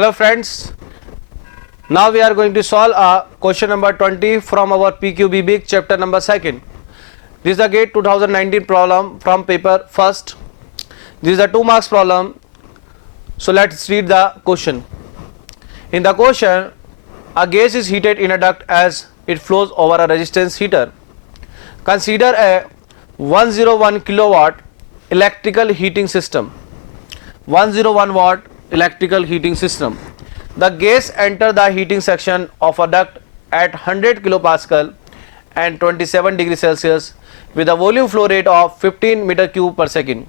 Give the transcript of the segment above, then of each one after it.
Hello friends, now we are going to solve question number 20 from our PQB Big chapter number 2nd. This is the GATE 2019 problem from paper first. This is the 2 marks problem. So let's read the question. In the question, a gas is heated in a duct as it flows over a resistance heater. Consider a 101 kilowatt electrical heating system. 101 watt electrical heating system. The gas enter the heating section of a duct at 100 kilopascal and 27 degrees Celsius with a volume flow rate of 15 meter cube per second.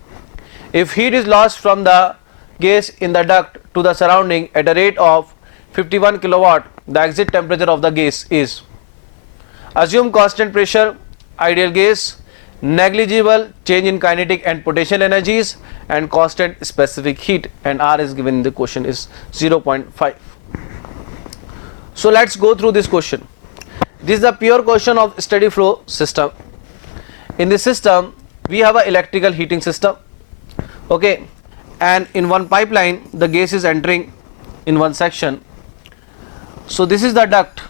If heat is lost from the gas in the duct to the surrounding at a rate of 51 kilowatt, the exit temperature of the gas is. Assume constant pressure, ideal gas, negligible change in kinetic and potential energies, and constant specific heat, and R is given in the question is 0.5. So let's go through this question. This is the pure question of steady flow system. In this system we have a electrical heating system, okay, and in one pipeline the gas is entering in one section. So this is the duct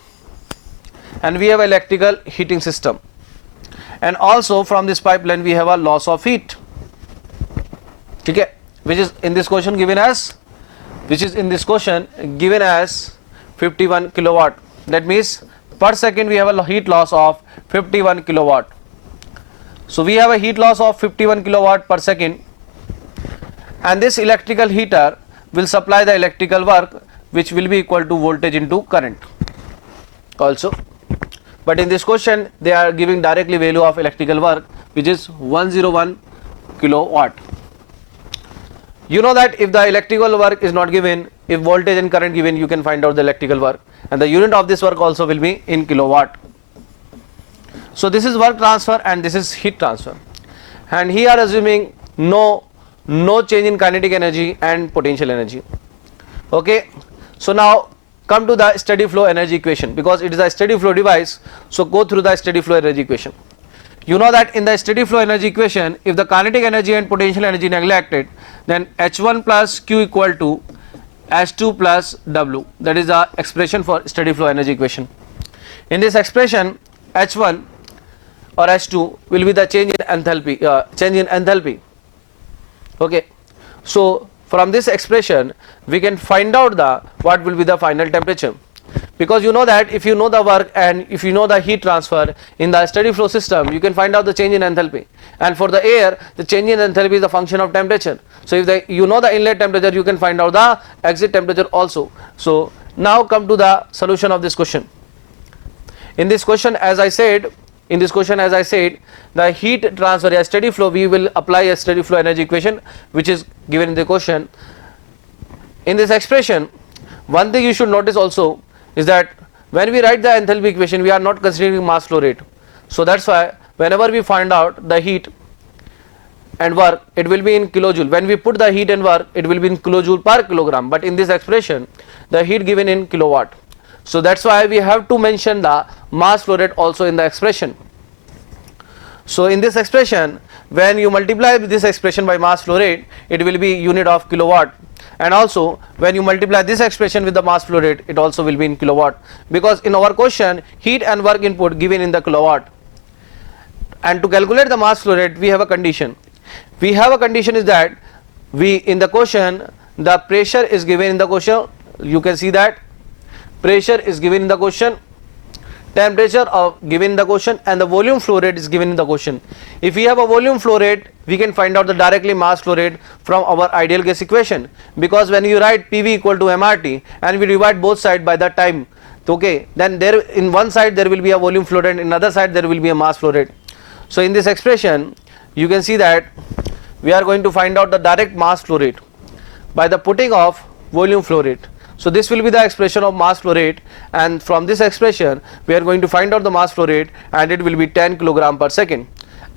and we have electrical heating system, and also from this pipeline we have a loss of heat, okay, which is in this question given as 51 kilowatt. That means per second we have a heat loss of 51 kilowatt. So we have a heat loss of 51 kilowatt per second, and this electrical heater will supply the electrical work which will be equal to voltage into current also. But in this question they are giving directly value of electrical work which is 101 kilowatt. You know that if the electrical work is not given, if voltage and current given, you can find out the electrical work, and the unit of this work also will be in kilowatt. So this is work transfer and this is heat transfer, and here assuming no change in kinetic energy and potential energy, okay. So now come to the steady flow energy equation, because it is a steady flow device. So go through the steady flow energy equation. You know that in the steady flow energy equation, if the kinetic energy and potential energy neglected, then H1 plus Q equal to H2 plus W. That is the expression for steady flow energy equation. In this expression, H1 or H2 will be the change in enthalpy. Okay. So from this expression we can find out the what will be the final temperature, because you know that if you know the work and if you know the heat transfer in the steady flow system, you can find out the change in enthalpy, and for the air the change in enthalpy is the function of temperature. So if you know the inlet temperature, you can find out the exit temperature also. So now come to the solution of this question. In this question as I said, the heat transfer, a steady flow, we will apply a steady flow energy equation which is given in the question. In this expression, one thing you should notice also is that when we write the enthalpy equation, we are not considering mass flow rate. So that's why whenever we find out the heat and work, it will be in kilojoule. When we put the heat and work, it will be in kilojoule per kilogram, but in this expression the heat given in kilowatt. So that's why we have to mention the mass flow rate also in the expression. So in this expression, when you multiply this expression by mass flow rate, it will be unit of kilowatt, and also when you multiply this expression with the mass flow rate, it also will be in kilowatt, because in our question heat and work input given in the kilowatt. And to calculate the mass flow rate, we have a condition. We have a condition is that in the question the pressure is given in the question. You can see that pressure is given in the question, temperature given in the question, and the volume flow rate is given in the question. If we have a volume flow rate, we can find out the directly mass flow rate from our ideal gas equation, because when you write PV equal to MRT and we divide both sides by the time, okay, then there in one side there will be a volume flow rate, in another side there will be a mass flow rate. So in this expression you can see that we are going to find out the direct mass flow rate by the putting of volume flow rate. So this will be the expression of mass flow rate, and from this expression we are going to find out the mass flow rate, and it will be 10 kilogram per second.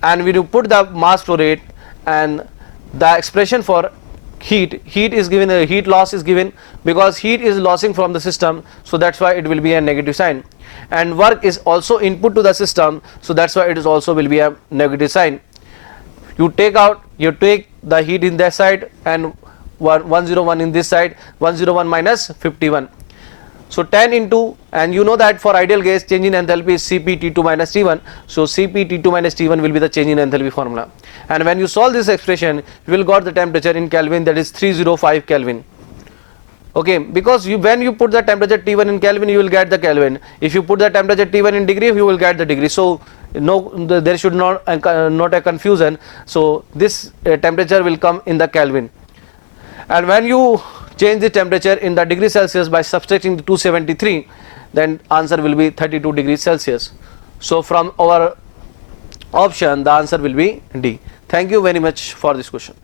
And we will put the mass flow rate and the expression for heat is given, heat loss is given, because heat is losing from the system, so that's why it will be a negative sign, and work is also input to the system, so that's why it is also will be a negative sign. You take the heat in that side and 101 in this side, 101 minus 51. So 10 into, and you know that for ideal gas change in enthalpy is Cp T2 minus T1. So Cp T2 minus T1 will be the change in enthalpy formula. And when you solve this expression, you will got the temperature in Kelvin, that is 305 Kelvin. Okay, because when you put the temperature T1 in Kelvin, you will get the Kelvin. If you put the temperature T1 in degree, you will get the degree. So there should not a confusion. So this temperature will come in the Kelvin. And when you change the temperature in the degree Celsius by subtracting the 273, then answer will be 32 degrees Celsius. So from our option, the answer will be D. Thank you very much for this question.